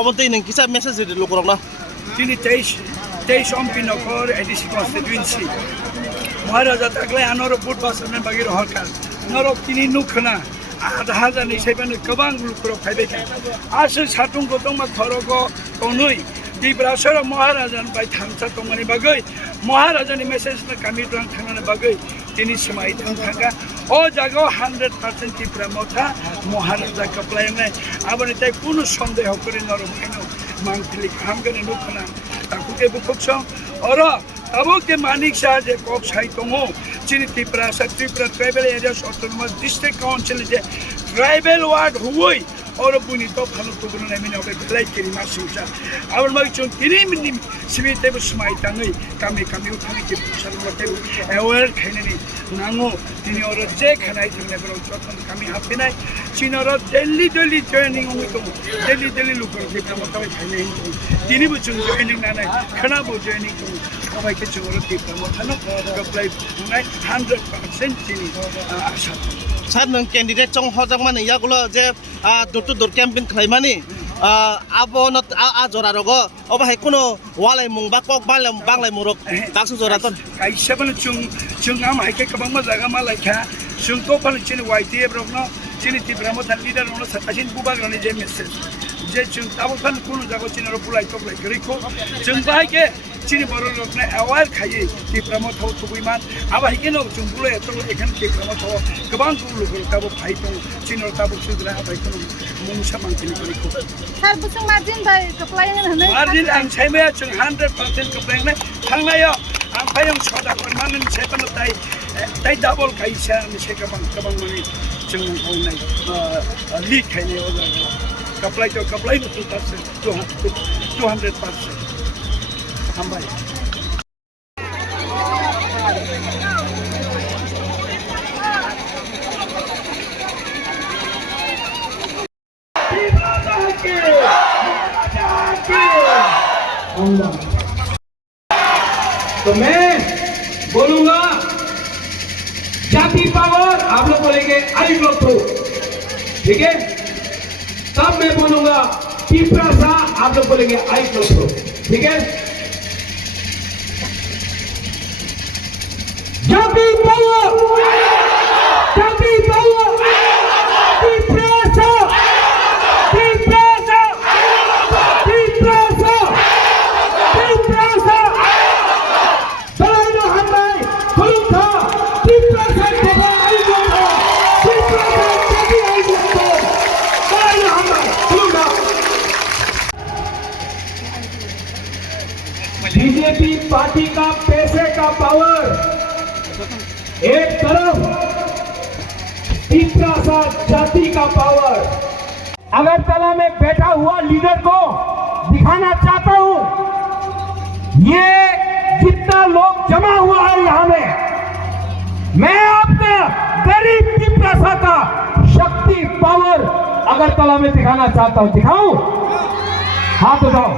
अबतै नों किसा मेसेज होदो लोगोरना दिनै 23 एमपि नखर एडिसि कन्स्टिट्युएन्सि महाराजा ताग्लाय आनर बुट बासरनाय बागै रहरखार नरक तिनि नुखना आधा हाजारनि साइबानो गोबां लुखुराव फायबाय आसो साथुं गतंमा खरगो तनुय दिब्रासर महाराजान बाय थांसा तंमानि बागै महाराजानि मेसेज कामि द्रां थांनानै बागै दिनै समाय थांगा ओ जागाव 100% तिब्रा मथा महाराजा कप्लायनाय आबनि ताय कुनु सन्देह करे नरम खाइनो मांगथिलि खामगने नुखना ताकुके बुखसं अर अब के मानिक शाह जे कप साइ दङो चिनि Tripura tribal area autonomous district council जे ट्राइबल वार्ड हुई और बुनी तो फालो तो गुनो नामिन अबे बेलाय केरि मासुसा आबर मा चों तिनि मिनि सिबिते बसमाय ताङै कामि उठानि के पुसालमते एवेर खाइनानि नांगो तिनि और जे खानाय जोंने बरो जतन कामि हाफिनाय चिनर डेली ट्रेनिंग ओंगै दङ डेली लुकर के प्रमोटाय खाइनाय तिनि बुचुं जयनिं नानाय खानाबो जयनिं दङ सबाय के जोंर के प्रमोटानो गप्लाय बुंनाय 100% तिनि आशा सार नों कैंडिडेट चों हजक माने यागुलो जे डोर टू डोर कैंपेन खालामनानै आबो न आ जरा रगो अब हाय कुनो वालाय मुंबा कक बांलाय मुरक दासु जरा त काइसाबन जों आम हायके गोबां मा जागा मा लायखा जों तो फाल चिनि वाइटि ब्रगनो चिनि तिब्रा मथान लिडार नो सातासिन बुबाग्रानि जे मेसेज जे जों ताबो फाल कुनो जागो चिनर बुलाय तबलाय गरिखो जों बाहायके चिनि बर लोकने अवार खायै तिब्रा मथाव थुबैमान आबा हायके न जों बुलाय तो एखान तिब्रा मथाव गोबां लोगो ताबो फाइ दं चिनर ताबो सुद्रा आबाय कुनो मुंसा मांथिनि गरिखो सार बुसुं मार्जिन बाय कप्लायन होनो मार्जिन आं सायमाया जों 100% कप्लायनाय थांनायाव आं फायं सदा करमानन सेपन ताइ डाबल काइसा से गोबां माने जों मावनाय लिड खायनायाव जागोन कप्लाय 200% हामबाय तो मैं बोलूंगा जाति पावर आप लोग बोलेंगे आई लोग तो ठीक है तब मैं बोलूंगा पिपरासा आप लोग बोलेंगे आई लोग तो ठीक है जाति पावर बीजेपी पार्टी का पैसे का पावर एक तरफ, तीसरा सा जाति का पावर। अगरतला में बैठा हुआ लीडर को दिखाना चाहता हूं, ये जितना लोग जमा हुआ है यहां में, मैं अपना गरीब तीसरा का शक्ति पावर अगरतला में दिखाना चाहता हूं। दिखाऊं? हाथ उठाओ।